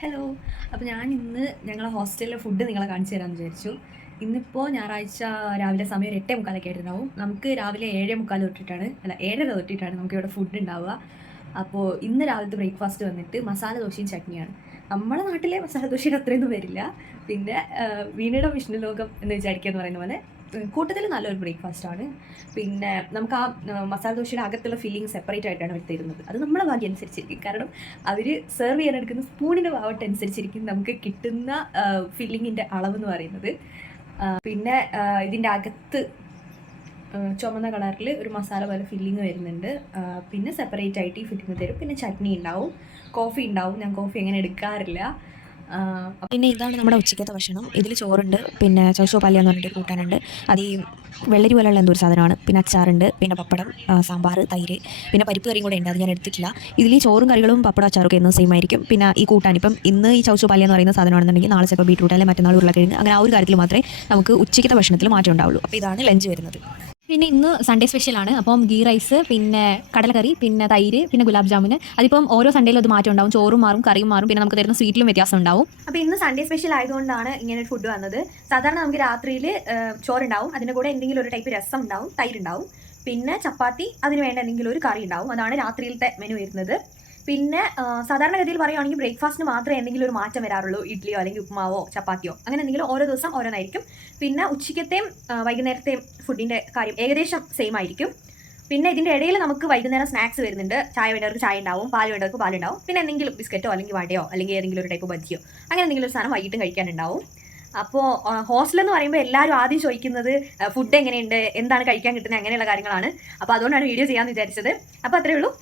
Hello. അപ്പോൾ ഞങ്ങളെ ഹോസ്റ്റലിലെ ഫുഡ് നിങ്ങളെ കാണിച്ചു തരാമെന്ന് വിചാരിച്ചു. ഇന്നിപ്പോൾ ഞായറാഴ്ച രാവിലെ സമയം ഒരു 8:45 ആയിട്ടുണ്ടാവും. നമുക്ക് രാവിലെ 7:45 തൊട്ടിട്ടാണ്, അല്ല 7:30 തൊട്ടിട്ടാണ് നമുക്കിവിടെ ഫുഡ് ഉണ്ടാവുക. അപ്പോൾ ഇന്ന് രാവിലത്തെ ബ്രേക്ക്ഫാസ്റ്റ് വന്നിട്ട് മസാല ദോശയും ചട്നിയാണ്. നമ്മുടെ നാട്ടിലെ മസാല ദോശയുടെ അത്രയൊന്നും വരില്ല. പിന്നെ വീണയുടെ വിഷ്ണു ലോകം എന്ന് വിചാരിക്കുക എന്ന് പറയുന്ന പോലെ കൂട്ടത്തിൽ നല്ലൊരു ബ്രേക്ക്ഫാസ്റ്റാണ്. പിന്നെ നമുക്ക് ആ മസാല ദോശയുടെ അകത്തുള്ള ഫില്ലിങ് സെപ്പറേറ്റ് ആയിട്ടാണ് അവർ തരുന്നത്. അത് നമ്മളെ ഭാഗ്യം അനുസരിച്ചിരിക്കും. കാരണം അവർ സെർവ് ചെയ്യാനെടുക്കുന്ന സ്പൂണിൻ്റെ ഭാവട്ട് അനുസരിച്ചിരിക്കും നമുക്ക് കിട്ടുന്ന ഫില്ലിങ്ങിൻ്റെ അളവെന്ന് പറയുന്നത്. പിന്നെ ഇതിൻ്റെ അകത്ത് ചുമന്ന കളറിൽ ഒരു മസാല പോലെ ഫില്ലിങ് വരുന്നുണ്ട്. പിന്നെ സെപ്പറേറ്റ് ആയിട്ട് ഈ ഫില്ലിങ് തരും. പിന്നെ ചട്നി ഉണ്ടാവും, കോഫി ഉണ്ടാവും. ഞാൻ കോഫി അങ്ങനെ എടുക്കാറില്ല. പിന്നെ ഇതാണ് നമ്മുടെ ഉച്ചയ്ക്കത്തെ ഭക്ഷണം. ഇതിൽ ചോറുണ്ട്, പിന്നെ ചൗച്ചോ പാല്യ എന്ന് പറഞ്ഞിട്ട് കൂട്ടാനുണ്ട്. അത് ഈ വെള്ളരി പോലെയുള്ള എന്തോ ഒരു സാധനമാണ്. പിന്നെ അച്ചാറുണ്ട്, പിന്നെ പപ്പടം, സാമ്പാർ, തൈര്, പിന്നെ പരിപ്പ് കറിയും കൂടെ ഉണ്ട്. അത് ഞാൻ എടുത്തിട്ടില്ല. ഇതിൽ ഈ ചോറും കറികളും പപ്പടം അച്ചാറൊക്കെ എന്നും സെയിം ആയിരിക്കും. പിന്നെ ഈ കൂട്ടാൻ ഇപ്പം ഇന്ന് ഈ ചൗച്ചോ പാല്യ എന്ന് പറയുന്ന സാധനമാണെന്നുണ്ടെങ്കിൽ നാളെ ചിലപ്പോൾ ബീട്രൂട്ട് അല്ലെങ്കിൽ മറ്റന്നാൾ ഉരുളക്കിഴങ്ങ്, അങ്ങനെ ആ ഒരു കാര്യത്തിൽ മാത്രമേ നമുക്ക് ഉച്ചയ്ക്കത്തെ ഭക്ഷണത്തിൽ മാറ്റം ഉണ്ടാവുള്ളൂ. അപ്പോൾ ഇതാണ് ലഞ്ച് വരുന്നത്. പിന്നെ ഇന്ന് സൺഡേ സ്പെഷ്യലാണ്. അപ്പം ഗീ റൈസ്, പിന്നെ കടലക്കറി, പിന്നെ തൈര്, പിന്നെ ഗുലാബ് ജാമുന്. അതിപ്പം ഓരോ സൺഡേയിലും അത് മാറ്റം ഉണ്ടാവും. ചോറും മാറും, കറിയും മാറും. പിന്നെ നമുക്ക് തരുന്ന സ്വീറ്റിലും വ്യത്യാസം ഉണ്ടാവും. അപ്പോൾ ഇന്ന് സൺഡേ സ്പെഷ്യൽ ആയതുകൊണ്ടാണ് ഇങ്ങനെ ഒരു ഫുഡ് വന്നത്. സാധാരണ നമുക്ക് രാത്രിയിൽ ചോറുണ്ടാവും, അതിൻ്റെ കൂടെ എന്തെങ്കിലും ഒരു ടൈപ്പ് രസം ഉണ്ടാവും, തൈരുണ്ടാവും, പിന്നെ ചപ്പാത്തി, അതിന് വേണ്ട എന്തെങ്കിലും ഒരു കറി ഉണ്ടാവും. അതാണ് രാത്രിയിലത്തെ മെനു വരുന്നത്. പിന്നെ സാധാരണഗതിയിൽ പറയുകയാണെങ്കിൽ ബ്രേക്ക്ഫാസ്റ്റിന് മാത്രമേ എന്തെങ്കിലും ഒരു മാറ്റം വരാറുള്ളൂ. ഇഡ്ഡലിയോ അല്ലെങ്കിൽ ഉപ്പുമാവോ ചപ്പാത്തിയോ അങ്ങനെ എന്തെങ്കിലും ഓരോ ദിവസം ഓരോന്നായിരിക്കും. പിന്നെ ഉച്ചയ്ക്കത്തെയും വൈകുന്നേരത്തെയും ഫുഡിൻ്റെ കാര്യം ഏകദേശം സെയിം ആയിരിക്കും. പിന്നെ ഇതിൻ്റെ ഇടയിൽ നമുക്ക് വൈകുന്നേരം സ്നാക്സ് വരുന്നുണ്ട്. ചായ വേണ്ടവർക്ക് ചായ ഉണ്ടാവും, പാൽ വേണ്ടവർക്ക് പാലുണ്ടാവും. പിന്നെ എന്തെങ്കിലും ബിസ്ക്കറ്റോ അല്ലെങ്കിൽ വടയോ അല്ലെങ്കിൽ ഏതെങ്കിലും ഒരു ടൈപ്പ് ബജിയോ അങ്ങനെ എന്തെങ്കിലും ഒരു സാധനം വൈകിട്ടും കഴിക്കാനുണ്ടാവും. അപ്പോൾ ഹോസ്റ്റൽ എന്ന് പറയുമ്പോൾ എല്ലാവരും ആദ്യം ചോദിക്കുന്നത് ഫുഡ് എങ്ങനെയുണ്ട്, എന്താണ് കഴിക്കാൻ കിട്ടുന്നത്, അങ്ങനെയുള്ള കാര്യങ്ങളാണ്. അപ്പോൾ അതുകൊണ്ടാണ് വീഡിയോ ചെയ്യാമെന്ന് വിചാരിച്ചത്. അപ്പോൾ അത്രയേ ഉള്ളൂ.